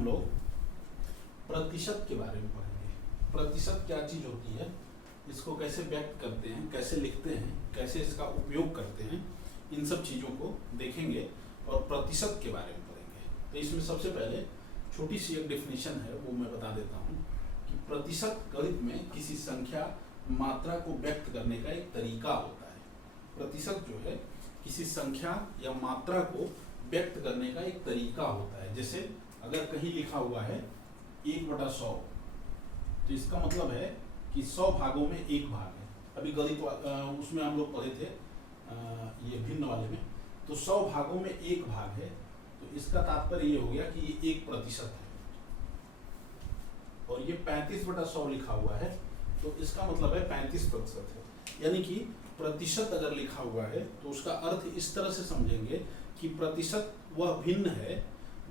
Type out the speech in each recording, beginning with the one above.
हम लोग प्रतिशत के बारे में पढ़ेंगे। प्रतिशत क्या चीज होती है, इसको कैसे व्यक्त करते हैं, कैसे लिखते हैं, कैसे इसका उपयोग करते हैं, इन सब चीज़ों को देखेंगे और प्रतिशत के बारे में पढ़ेंगे। तो इसमें सबसे पहले छोटी सी एक डेफिनेशन है, वो मैं बता देता हूँ कि प्रतिशत गणित में किसी संख्या मात्रा को व्यक्त करने का एक तरीका होता है। प्रतिशत जो है किसी संख्या या मात्रा को व्यक्त करने का एक तरीका होता है। जैसे अगर कहीं लिखा हुआ है 1/100, तो इसका मतलब है कि 100 भागों में एक भाग है। अभी गणित उसमें हम लोग पढ़े थे ये भिन्न वाले में, तो 100 भागों में एक भाग है, तो इसका तात्पर्य ये हो गया कि ये 1% है। और ये 35/100 लिखा हुआ है, तो इसका मतलब है 35% है। यानी कि प्रतिशत अगर लिखा हुआ है तो उसका अर्थ इस तरह से समझेंगे कि प्रतिशत वह भिन्न है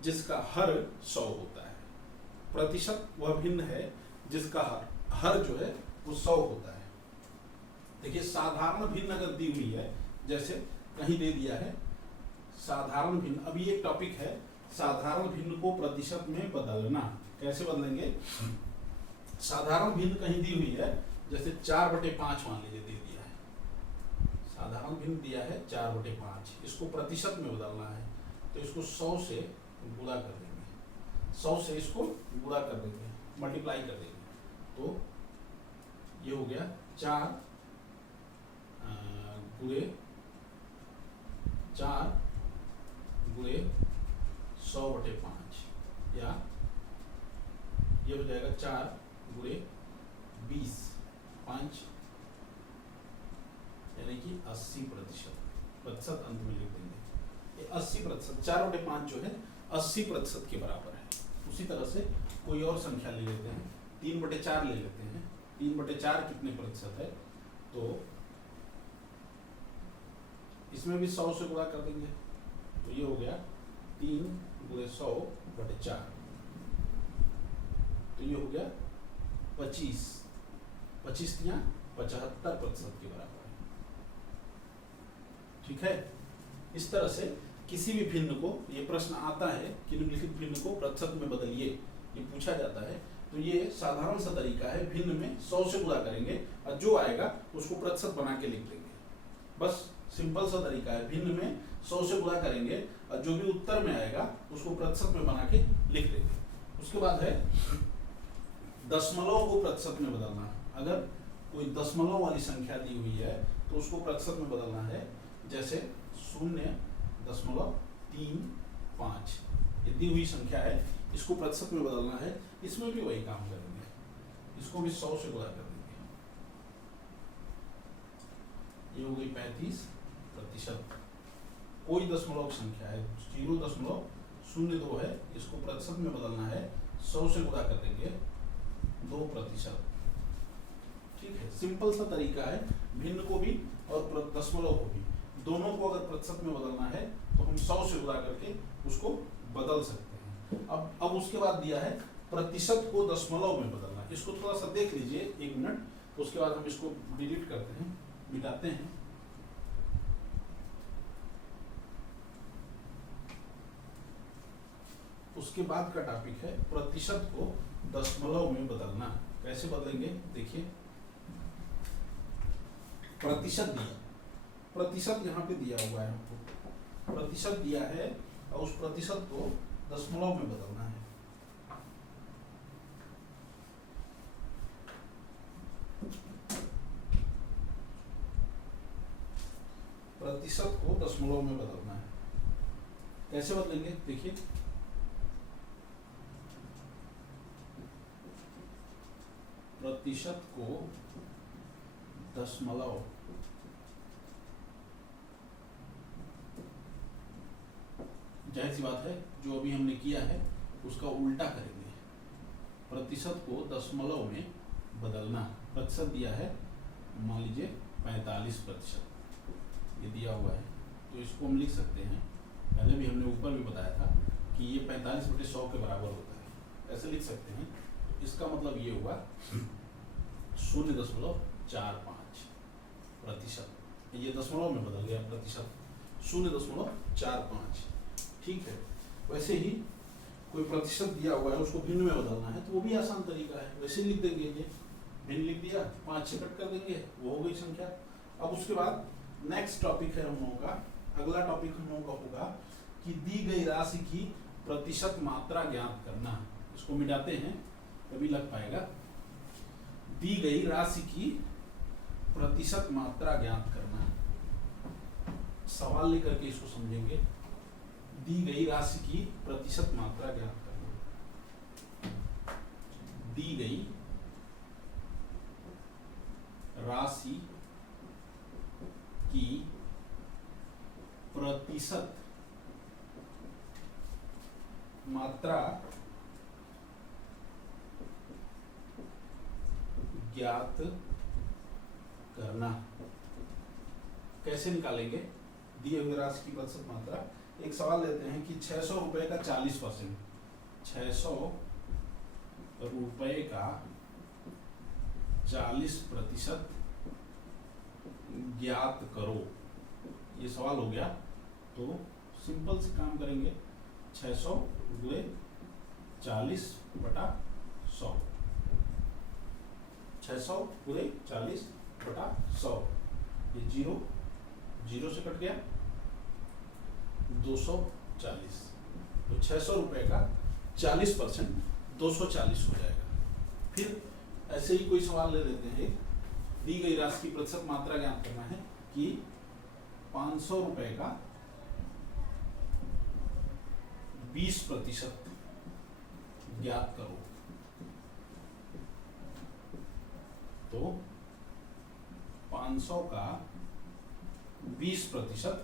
जिसका हर 100 होता है। प्रतिशत वह भिन्न है जिसका हर जो है वो 100 होता है। देखिए साधारण भिन्न अगर दी हुई है, जैसे कहीं दे दिया है साधारण भिन्न, अभी एक टॉपिक है साधारण भिन्न को प्रतिशत में बदलना। कैसे बदलेंगे? साधारण भिन्न कहीं दी हुई है, जैसे 4/5 मान लीजिए दे दिया है, साधारण भिन्न दिया है 4/5, इसको प्रतिशत में बदलना है तो इसको 100 से गुणा कर देंगे, 100 से इसको गुणा कर देंगे, मल्टीप्लाई कर देंगे, तो ये हो गया 4 गुणे 100/5, या ये हो जाएगा 4 गुणे 20, 5 यानी कि 80%। प्रतिशत अंत में लिख देंगे। ये 80%, 4/5 जो है 80% के बराबर है। उसी तरह से कोई और संख्या ले लेते हैं, 3/4 ले लेते हैं। 3/4 कितने प्रतिशत है? तो इसमें भी 100 से गुणा कर देंगे, तो ये हो गया 3 गुणे 100/4, तो ये हो गया 25, 25 या 75% के बराबर है। ठीक है, इस तरह से किसी भी भिन्न को, ये प्रश्न आता है कि निम्नलिखित भिन्न को प्रतिशत में बदलिए, ये पूछा जाता है, तो ये साधारण सा तरीका है। भिन्न में 100 से गुणा करेंगे और जो आएगा उसको प्रतिशत बना के लिख देंगे। बस सिंपल सा तरीका है, भिन्न में 100 से गुणा करेंगे और जो भी उत्तर में आएगा उसको प्रतिशत में बना के लिख देंगे। उसके बाद है दशमलव को प्रतिशत में बदलना। अगर कोई दशमलव वाली संख्या दी हुई है तो उसको प्रतिशत में बदलना है, जैसे 0.35 ये दी हुई संख्या है, इसको प्रतिशत में बदलना है। इसमें भी वही काम करेंगे, इसको भी 100 से गुणा कर देंगे, ये हो गई 35%। कोई दशमलव संख्या है 0.02 है, इसको प्रतिशत में बदलना है, 100 से गुणा कर देंगे, 2%। ठीक है, सिंपल सा तरीका है। भिन्न को भी और दशमलव को भी, दोनों को अगर प्रतिशत में बदलना है तो हम 100 से गुणा करके उसको बदल सकते हैं। अब उसके बाद दिया है प्रतिशत को दशमलव में बदलना। इसको थोड़ा सा देख लीजिए 1 मिनट, उसके बाद हम इसको डिलीट करते हैं, मिटाते हैं। उसके बाद का टॉपिक है प्रतिशत को दशमलव में बदलना। कैसे बदलेंगे? देखिए प्रतिशत दिया, प्रतिशत यहाँ पे दिया हुआ है, हमको प्रतिशत दिया है और उस प्रतिशत को दशमलव में बदलना है। प्रतिशत को दशमलव में बदलना है। कैसे बदलेंगे? देखिए प्रतिशत को दशमलव, जाहिर सी बात है जो अभी हमने किया है उसका उल्टा करेंगे। प्रतिशत को दशमलव में बदलना। प्रतिशत दिया है मान लीजिए 45%, ये दिया हुआ है, तो इसको हम लिख सकते हैं, पहले भी हमने ऊपर भी बताया था कि ये 45/100 के बराबर होता है, ऐसे लिख सकते हैं। तो इसका मतलब ये हुआ 0.45%, ये दशमलव में बदल गया प्रतिशत, 0.45। ठीक है, वैसे ही कोई प्रतिशत दिया हुआ है उसको भिन्न में बदलना है तो वो भी आसान तरीका है, वैसे लिख देंगे। ये भिन्न लिख दिया, 5 से कट कर देंगे, वो हो गई संख्या। अब उसके बाद नेक्स्ट टॉपिक है हम लोगों का, अगला टॉपिक हम लोगों का होगा कि दी गई राशि की प्रतिशत मात्रा ज्ञात करना। इसको मिटाते हैं तभी लग पाएगा। दी गई राशि की प्रतिशत मात्रा ज्ञात करना, सवाल लेकर के इसको समझेंगे। दी गई राशि की प्रतिशत मात्रा ज्ञात करना। दी गई राशि की प्रतिशत मात्रा ज्ञात करना। कैसे निकालेंगे दिए हुए राशि की प्रतिशत मात्रा? एक सवाल लेते हैं कि 600 रुपए का 40%, 600 रुपए का 40% ज्ञात करो। ये सवाल हो गया। तो सिंपल से काम करेंगे, 600 गुणे 40/100, 600 गुणे 40/100, ये 0 से कट गया, 240। तो 600 रुपए का 40% 240 हो जाएगा। फिर ऐसे ही कोई सवाल ले लेते हैं। दी गई राशि की प्रतिशत मात्रा ज्ञात करना है कि 500 रुपए का 20% ज्ञात करो। तो 500 का 20%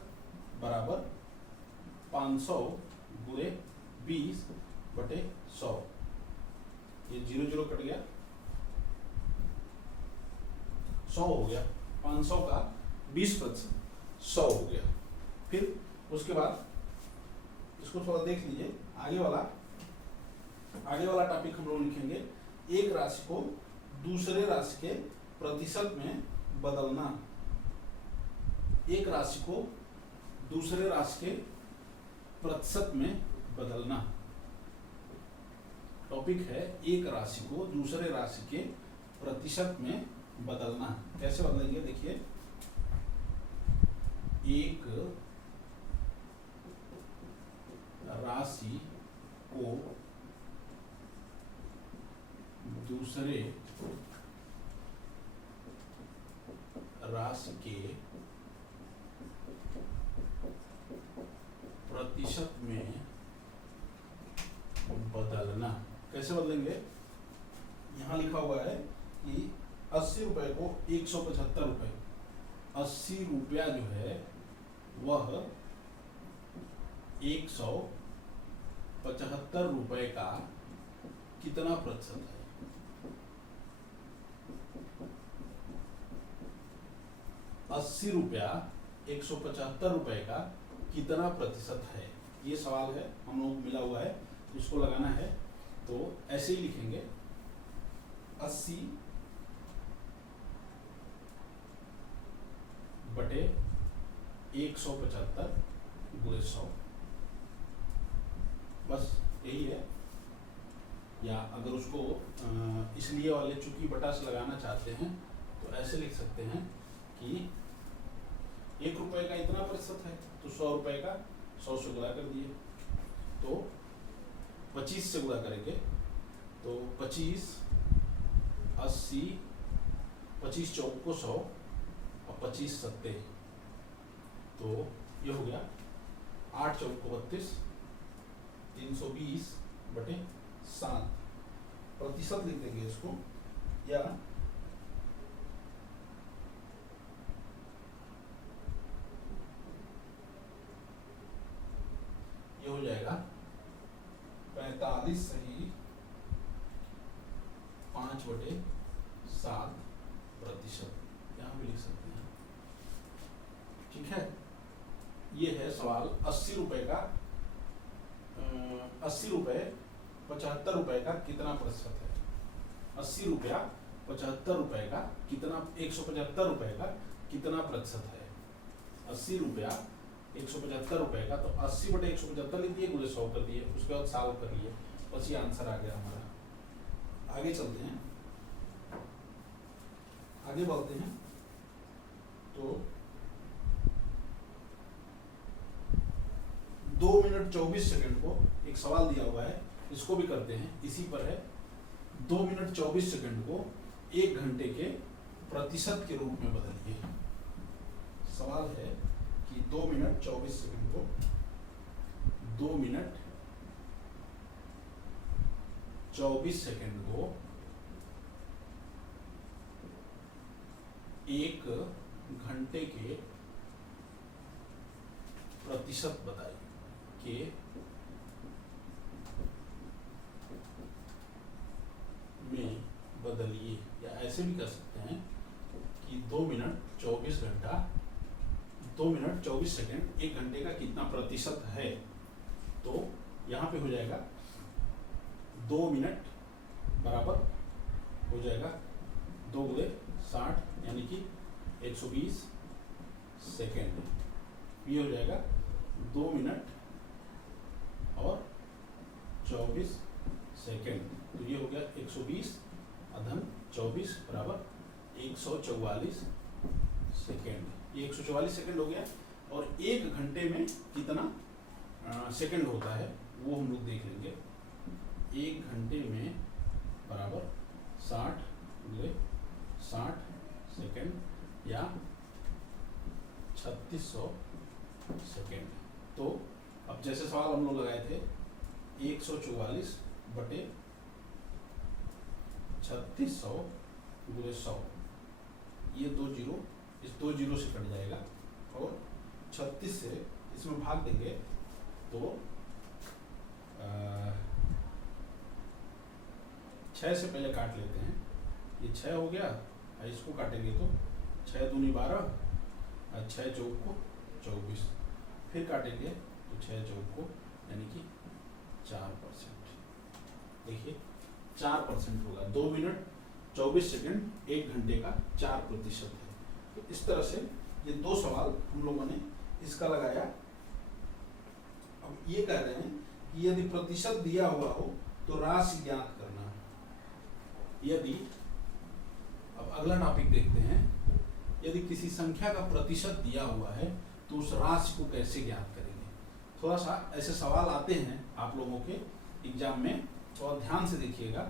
बराबर 500 गुणे 20/100। ये 0 कट गया, 100 हो गया। 500 का 20% 100 हो गया। फिर उसके बाद इसको थोड़ा देख लीजिए। आगे वाला टॉपिक हम लोग लिखेंगे, एक राशि को दूसरे राशि के प्रतिशत में बदलना। एक राशि को दूसरे राशि के प्रतिशत में बदलना। टॉपिक है एक राशि को दूसरे राशि के प्रतिशत में बदलना। कैसे बदलेंगे देखिए, एक राशि को दूसरे राशि के प्रतिशत में बदलना। कैसे बदलेंगे? यहां लिखा हुआ है कि 80 रुपए को 175 रुपए, 80 रुपया जो है वह 175 रुपए का कितना प्रतिशत है? 80 रुपया 175 रुपए का कितना प्रतिशत है? ये सवाल है, हम लोग मिला हुआ है, इसको लगाना है। तो ऐसे ही लिखेंगे, 80 बटे 175 गुणे 100, बस यही है। या अगर उसको इसलिए वाले चूंकि बटा से लगाना चाहते हैं तो ऐसे लिख सकते हैं कि 1 रुपए का इतना प्रतिशत है तो 100 रुपए का 100 से गुणा कर दिए, तो 25 से गुणा करेंगे तो 25, 80, 25 चौक को 100 और 25 सत्ते, तो ये हो गया 8 चौक को 32, 320/7 प्रतिशत लिख देंगे इसको। या ये हो जाएगा 45 सही 5/7%, यहाँ भी लिख सकते हैं। ठीक है, ये है सवाल। 80 रुपए का 80 रुपए 75 रुपए का कितना प्रतिशत है? 80 रुपया 75 रुपए का कितना, 175 रुपए का कितना प्रतिशत है? 80 रुपया 175 रुपए का, तो 80/175 लिख दिए, गुणे 100 कर दिए, उसके बाद सॉल्व कर लिए, बस ये आंसर आ गया हमारा। आगे चलते हैं, आगे बढ़ते हैं। तो 2 मिनट 24 सेकंड को एक सवाल दिया हुआ है, इसको भी करते हैं, इसी पर है। 2 मिनट 24 सेकंड को 1 घंटे के प्रतिशत के रूप में बदलिए। सवाल है कि 2 मिनट 24 सेकंड को 2 मिनट 24 सेकंड को 1 घंटे के प्रतिशत बताइए के में बदलिए, या ऐसे भी कर सकते हैं कि 2 मिनट 24 घंटा 2 मिनट 24 सेकंड 1 घंटे का कितना प्रतिशत है। तो यहाँ पे हो जाएगा 2 मिनट बराबर हो जाएगा 2 गुणे 60 यानी कि 120 सेकेंड। ये हो जाएगा 2 मिनट और 24 सेकेंड। तो ये हो गया 120 अधन 24 बराबर 144 सेकेंड। ये 144 सेकेंड हो गया। और 1 घंटे में कितना सेकेंड होता है वो हम लोग देख लेंगे। 1 घंटे में बराबर 60 गुणे 60 सेकेंड या 3600 सेकेंड। तो अब जैसे सवाल हम लोग लगाए थे 144 बटे 3600 गुणे 100, ये 2 जीरो, इस 2 जीरो से कट जाएगा और 36 से इसमें भाग देंगे तो 6 से पहले काट लेते हैं, ये 6 हो गया। इसको काटेंगे तो 6 दूनी 12 और 6 चौक को 24, फिर काटेंगे तो 6 चौक को यानी कि 4%। देखिए 4% होगा। 2 मिनट 24 सेकंड 1 घंटे का 4% है। तो इस तरह से ये 2 सवाल हम लोगों ने इसका लगाया। अब ये कह रहे हैं कि यदि प्रतिशत दिया हुआ हो तो राशि ज्ञात करना। यदि अब अगला टॉपिक देखते हैं, यदि किसी संख्या का प्रतिशत दिया हुआ है तो उस राशि को कैसे ज्ञात करेंगे। थोड़ा सा ऐसे सवाल आते हैं आप लोगों के एग्जाम में, थोड़ा ध्यान से देखिएगा।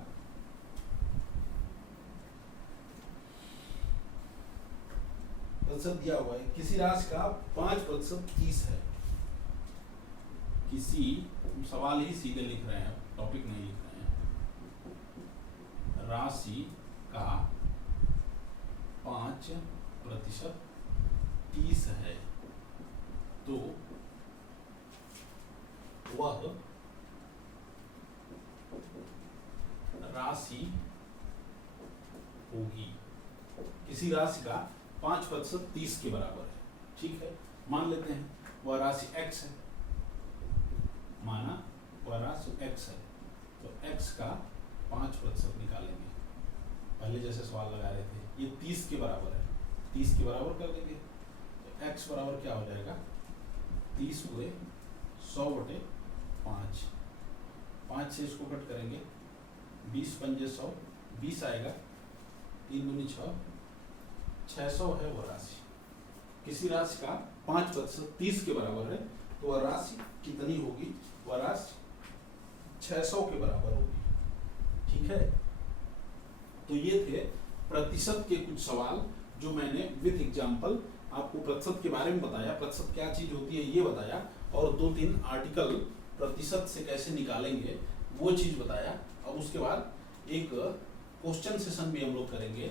प्रतिशत दिया हुआ है, किसी राशि का 5% 30 है। किसी, सवाल ही सीधे लिख रहे हैं, टॉपिक नहीं लिख रहे हैं। राशि का 5% 30 है तो वह राशि होगी। किसी राशि का 5% 30 के बराबर है, ठीक है। मान लेते हैं वह राशि x है, माना वह राशि x है, तो x का 5% निकालेंगे। पहले जैसे सवाल लगा रहे थे, ये 30 के बराबर है, 30 के बराबर कर देंगे तो x बराबर क्या हो जाएगा 30 हुए 100 बटे 5। 5 से इसको कट करेंगे, 20 पंजे 100, 20 आएगा, 3 दूनी 6, 600 है वह राशि। किसी राशि का 5% 30 के बराबर है तो वह राशि कितनी होगी, वह राशि 600 के बराबर होगी, ठीक है। तो ये थे प्रतिशत के कुछ सवाल जो मैंने विथ एग्जाम्पल आपको प्रतिशत के बारे में बताया, प्रतिशत क्या चीज होती है ये बताया, और 2-3 आर्टिकल प्रतिशत से कैसे निकालेंगे वो चीज बताया। और उसके बाद एक क्वेश्चन सेशन भी हम लोग करेंगे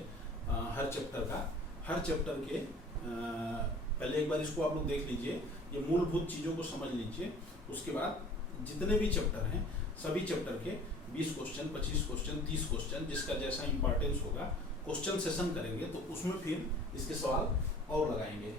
हर चैप्टर का। हर चैप्टर के पहले एक बार इसको आप लोग देख लीजिए, ये मूलभूत चीज़ों को समझ लीजिए। उसके बाद जितने भी चैप्टर हैं सभी चैप्टर के 20 क्वेश्चन, 25 क्वेश्चन, 30 क्वेश्चन, जिसका जैसा इंपॉर्टेंस होगा क्वेश्चन सेशन करेंगे, तो उसमें फिर इसके सवाल और लगाएंगे।